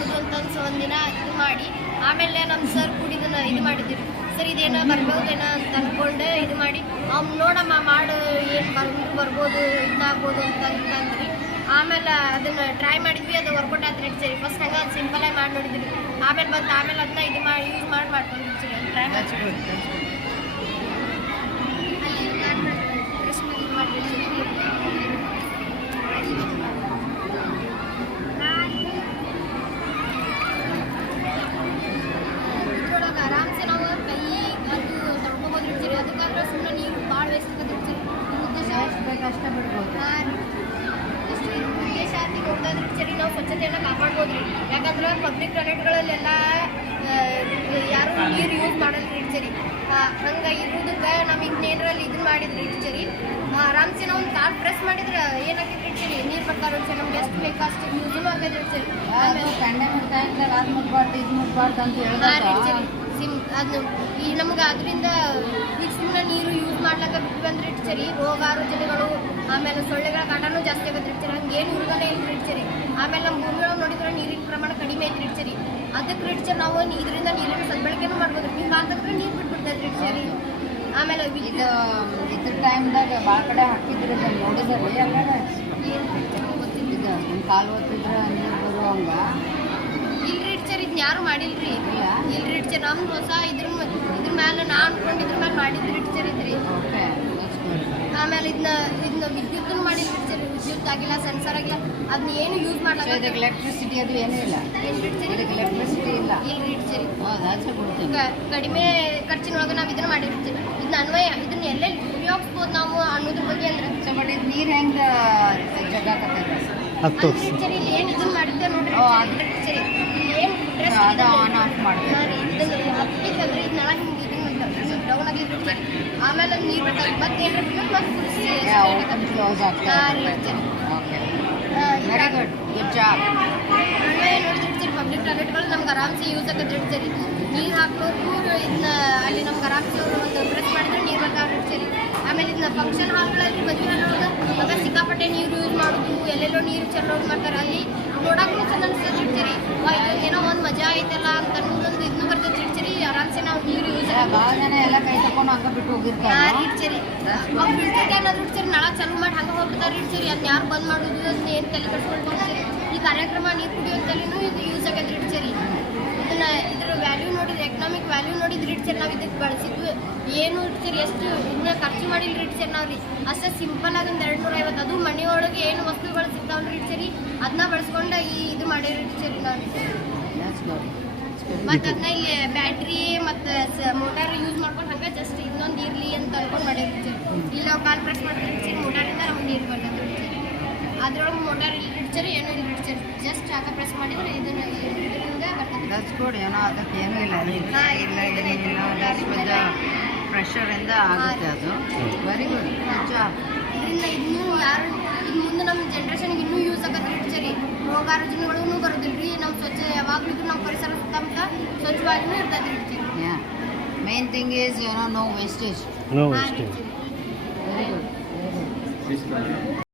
ಮಾಡೋದು ಅಂತ ಒಂದಿನ ಇದು ಮಾಡಿ ಆಮೇಲೆ ನಮ್ಮ ಸರ್ ಕೂಡ ಇದನ್ನು ಇದು ಮಾಡಿದ್ದೀವಿ. ಸರ್ ಇದೇನೋ ಬರ್ಬೋದೇನೋ ಅಂತ ಅಂದ್ಕೊಂಡು ಇದು ಮಾಡಿ ಅವ್ನು ನೋಡಮ್ಮ ಮಾಡು ಏನು ಬರ್ಬೋದು ಇದಾಗ್ಬೋದು ಅಂತಂದ್ರಿ. ಆಮೇಲೆ ಅದನ್ನು ಟ್ರೈ ಮಾಡಿದ್ವಿ, ಅದು ವರ್ಕೌಟ್ ಆದ್ರೆ ಸರಿ. ಫಸ್ಟ್ ಹಂಗೆ ಅದು ಸಿಂಪಲಾಗಿ ಮಾಡಿ ನೋಡಿದ್ವಿ. ಆಮೇಲೆ ಬಂತು, ಆಮೇಲೆ ಅದನ್ನ ಇದು ಮಾಡಿ ಯೂಸ್ ಮಾಡ್ಕೊಂಡು ಸರಿ ಟ್ರೈ ಮಾಡಿ ಇದು ಮಾಡಿಬಿಡ್ತೀವಿ. ಇದ್ರೊಳಗೆ ಆರಾಮ್ಸೆ ನಾವು ಕೈ ಅದು ತಡ್ಕೊಬೋದು ಇಡ್ತೀರಿ. ಅದಕ್ಕಾದ್ರೆ ಸುಮ್ಮನೆ ನೀರು ಭಾಳ ವೇಸ್ಟ್ ಇರ್ತೀರಿ. ಉದ್ದೇಶ ಕಷ್ಟ ಬಿಡ್ಬೋದು. ಉದ್ದೇಶ ಆಗಿ ನೋಡೋದ್ರ ಸರಿ ನಾವು ಸ್ವಚ್ಛತೆಯನ್ನು ಕಾಪಾಡ್ಬೋದು ರೀ. ಯಾಕಂದ್ರೆ ಪಬ್ಲಿಕ್ ಟಾಯ್ಲೆಟ್ಗಳಲ್ಲೆಲ್ಲ ಯಾರು ನೀರು ಯೂಸ್ ಮಾಡಲ್ಲ ರೀ ಸರಿ. ಹಂಗೆ ಇರೋದಕ್ಕೆ ನಮಗೆ ನೇರಲ್ಲಿ ಇದನ್ನ ಮಾಡಿದ್ರಿ ಸರಿ. ಆರಾಮ್ಸೆ ನಾವು ಒಂದು ಕಾರ್ಡ್ ಪ್ರೆಸ್ ಮಾಡಿದ್ರೆ ಏನಾಗಿತ್ತು ಸರಿ, ನೀರು ಬರ್ತಾರೆ ಸರಿ. ನಮ್ಗೆ ಎಷ್ಟು ಬೇಕು ಅಷ್ಟು ಯೂಸೂ ಆಗೈತೆ ಸರಿ. ಆಮೇಲೆ ಪ್ಯಾಂಡಮಿಕ್ ಟೈಮ್ದಾಗ ಅದು ಮುಟ್ಬಾರ್ದು ಇದು ಮುಟ್ಬಾರ್ದು ಅಂತ ಹೇಳಿದ್ರೆ ಅದು ಈ ನಮ್ಗೆ ಅದರಿಂದ ಈಗ ಸುಮ್ಮನೆ ನೀರು ಯೂಸ್ ಮಾಡ್ಲಿಕ್ಕೆ ಬಿಟ್ಟು ಬಂದ್ರೆ ಸರಿ ರೋಗ ರುಜಿನಗಳು ಆಮೇಲೆ ಸೊಳ್ಳೆಗಳ ಕಾಟನೂ ಜಾಸ್ತಿ ಆಗತ್ತೆ ಸರಿ. ಹಂಗೇನು ಹುಡುಗನೇ ಇಲ್ಲ ಸರಿ. ಆಮೇಲೆ ನಮ್ಮ ಭೂಮಿ ಒಳಗೆ ನೋಡಿದ್ರೆ ನೀರಿನ ಪ್ರಮಾಣ ಕಡಿಮೆ ಐತ್ರಿ ಸರಿ. ಅದಕ್ಕೆ ರೀಡ್ಚರ್ ನಾವು ಇದರಿಂದ ನೀರಿನ ಸದ್ಬಳಕೆನೂ ಮಾಡ್ಬೋದು. ಹಿಂಗೆ ಅಂತಂದ್ರೆ ನೀರು ಬಿಟ್ಬಿಡ್ತೈತೆ ಸರಿ. ಆಮೇಲೆ ಇದು ಇದ್ರ ಟೈಮ್ದಾಗ ಭಾಳ ಕಡೆ ಹಾಕಿದ್ರೆ ನೋಡಿದ್ರೆ ಎಲ್ಲರ ಏನು ಗೊತ್ತಿದ್ದು ನಿಮ್ಮ ಕಾಲು ಓದ್ತಿದ್ರೆ ನೀರು ಬರುವಂಗ ಇಲ್ರಿ ಸರ್. ಇದನ್ನ ಯಾರು ಮಾಡಿಲ್ರಿ. ಇಲ್ರಿ ಸರ್. ನಮ್ದು ಹೊಸ ಇದ್ರ ಮೇಲೆ ನಾ ಅನ್ಕೊಂಡು ಇದ್ರ ಮೇಲೆ ಮಾಡಿದ್ರಿ ಸರ್ ಇದ್ರಿ. ಆಮೇಲೆ ಇದನ್ನ ವಿದ್ಯುತ್ ಮಾಡಿಲ್ರಿ ಸರ್. ವಿದ್ಯುತ್ ಆಗಿಲ್ಲ, ಸೆನ್ಸರ್ ಆಗಿಲ್ಲ, ಅದನ್ನ ಏನು ಯೂಸ್ ಮಾಡ್ಲಾಕ. ಇದಕ್ಕೆ ಎಲೆಕ್ಟ್ರಿಸಿಟಿ ಅದು ಏನೂ ಇಲ್ಲ. ಇದಕ್ಕೆ ಎಲೆಕ್ಟ್ರಿಸಿಟಿ ಇಲ್ಲ. ಇಲ್ರಿ ಸರಿ. ಹೌದಾ? ಕಡಿಮೆ ಖರ್ಚಿನೊಳಗೆ ನಾವು ಇದನ್ನ ಮಾಡಿರ್ತೀವಿ. ಇದನ್ನ ಅನ್ವಯ ಇದನ್ನ ಎಲ್ಲೆಲ್ಲಿ ಉಪಯೋಗಿಸ್ಬೋದು ನಾವು ಅನ್ನೋದ್ರ ಬಗ್ಗೆ ಅಂದ್ರೆ ಸೊ ಬಟ್ ಇದು ನೀರು ಹೆಂಗೆ ಜಗಾಕತ್ತೈತೆ ಸರಿ. ಇಲ್ಲಿ ಏನು ಇದನ್ನ ಮಾಡಿದ್ದೆ ನೋಡ್ರಿ ಸರಿ. ಇಲ್ಲಿ ಏನು ಅದು ಆನ್ ಆಫ್ ಮಾಡ್ತಾರೆ. ಇದನ್ನ ಹತ್ತಿದ್ರೆ ಇದನ್ನೆಲ್ಲ ಹಿಂಗೆ ಇದನ್ನ ಡೌನ್ ಆಗಿರ್ಬೇಕು ಸರಿ. ಆಮೇಲೆ ನೀರು ಬೇಕಾಗಿ ಮತ್ತೆ ಏನಾರ ಬಿಟ್ಟು ಮತ್ತೆ ಕ್ಲೋಸ್ ಆಗ್ತದೆ. Okay, very good, good job. ನೋಡಿದ್ರೆ ಸರಿ ಪಬ್ಲಿಕ್ ಟಾಯ್ಲೆಟ್ಗಳು ನಮ್ಗೆ ಆರಾಮ್ಸೆ ಯೂಸ್ ಆಗತ್ತೆ ಸರಿ. ನೀರು ಹಾಕೋರು ಇದನ್ನ ಅಲ್ಲಿ ನಮ್ಗೆ ಆರಾಮ್ಸೆ ಒಂದು ಬ್ರಷ್ ಮಾಡಿದ್ರೆ ನೀರು ಬೇಕಾಗುತ್ತೆ ಸರಿ. ಆಮೇಲೆ ಇದನ್ನ ಫಂಕ್ಷನ್ ಹಾಲ್ಗಳಲ್ಲಿ ಮದುವೆ ಹಾಲೊಳಗೆ ಆಗ ಸಿಕ್ಕಾಪಟ್ಟೆ ನೀರು ಯೂಸ್ ಮಾಡೋದು, ಎಲ್ಲೆಲ್ಲೋ ನೀರು ಚೆಲ್ಲೋದು ಮಾಡ್ತಾರೆ. ಅಲ್ಲಿ ನೋಡಕ್ಕೂ ಚಂದ ಅನಿಸ್ತದೆ ಸರಿ. ಏನೋ ಒಂದು ಮಜಾ ಐತಲ್ಲ ಅಂತ ಅನ್ನೋದೊಂದು ಇದನ್ನು ಬರ್ತದೆ ಸರಿ. ಆರಾಮ್ಸೆ ನಾವು ನೀರು ಯೂಸ್ ಭಾಳ ಜನ ಎಲ್ಲ ಕೈ ತಗೊಂಡು ಹಂಗೆ ಬಿಟ್ಟು ಹೋಗಿರ್ತಾರೆ ಸರಿ. ಅವ್ರು ಬಿಡ್ತೈತೆ ಅನ್ನೋದು ಸರಿ ನಾಳೆ ಚಾಲು ಮಾಡಿ ಹಂಗೆ ಹೋಗ್ಬಿಡ್ತಾರೆ ಸರಿ. ಅದನ್ನ ಯಾರು ಬಂದ್ ಮಾಡೋದು ಅದನ್ನ ಏನು ತಲೆ ಕಟ್ಕೊಂಡು ಸರಿ. ಈ ಕಾರ್ಯಕ್ರಮ ನೀರು ಕುಡಿಯೋಂತಲೂ ಇದು ಯೂಸ್ ಆಗತ್ತೆ ಸರಿ. ಇದನ್ನ ಇದ್ರ ವ್ಯಾಲ್ಯೂ ನೋಡಿದ್ರೆ ಎಕನಾಮಿಕ್ ವ್ಯಾಲ್ಯೂ ನೋಡಿದ್ರೆ ಸರಿ. ನಾವು ಇದಕ್ಕೆ ಬಳಸಿದ್ವಿ ಏನು ಸರಿ ಎಷ್ಟು ಇದನ್ನ ಖರ್ಚು ಮಾಡಿಲ್ಲ ಸರಿ. ನಾವು ರೀ ಅಷ್ಟೇ ಸಿಂಪಲ್ ಆಗಿ ಒಂದು 250 ಅದು ಮನೆಯೊಳಗೆ ಏನು ವಸ್ತುಗಳು ಸಿಗ್ತಾವಲ್ರಿ ಸರಿ. ಅದನ್ನ ಬಳಸ್ಕೊಂಡು ಈ ಇದು ಮಾಡಿರಿ ಸರಿ ನಾನು. ಮತ್ತು ಅದನ್ನ ಇಲ್ಲಿ ಬ್ಯಾಟ್ರಿ ಮತ್ತು ಮೋಟಾರ್ ಯೂಸ್ ಮಾಡ್ಕೊಂಡು ಹಂಗೆ ಜಸ್ಟ್ ಇನ್ನೊಂದು ಇರಲಿ ಅಂತ ಅನ್ಕೊಂಡು ಮಾಡಿರಿ ಸರಿ. ಇಲ್ಲಿ ನಾವು ಕಾಲು ಪ್ರೆಸ್ ಮಾಡ್ತೀವಿ ಸರಿ. ಮೋಟಾರಿಂದ ನಮ್ಗೆ ನೀರು ಬರ್ತದೆ ಸರಿ. ಅದ್ರೊಳಗೆ ಮೋಟಾರ್ ಇಲ್ಲಿ ಇಡ್ಸರಿ ಏನೂ ಇಲ್ಲ ಸರಿ. ಜಸ್ಟ್ ಆಗ ಪ್ರೆಸ್ ಮಾಡಿದ್ರೆ ಇದರಿಂದ ಬರ್ತದೆ. ಏನೋ ಅದಕ್ಕೆ ಏನೂ ಇಲ್ಲ. ಪ್ರೆಷರಿಂದ ಆಗುತ್ತೆ ಅದು. Very good, good job. ಇದರಿಂದ ಇನ್ನೂ ಯಾರು ಇನ್ನು ಮುಂದೆ ನಮ್ಮ ಜನ್ರೇಷನ್ಗೆ ಇನ್ನೂ ಯೂಸ್ ಆಗತ್ತೆ ಸರಿ. ರೋಗ ರುಜಿನಗಳೂ ಬರೋದಿಲ್ಲ ರೀ. ನಾವು ಸ್ವಚ್ಛ ಯಾವಾಗಲೂ ನಮ್ಮ ಪರಿಸರ ಸುತ್ತಮುತ್ತ ಸ್ವಚ್ಛವಾಗಿಯೂ ಇರ್ತದೆ ಸರಿ. Main thing is no wastage. No wastage. Very good.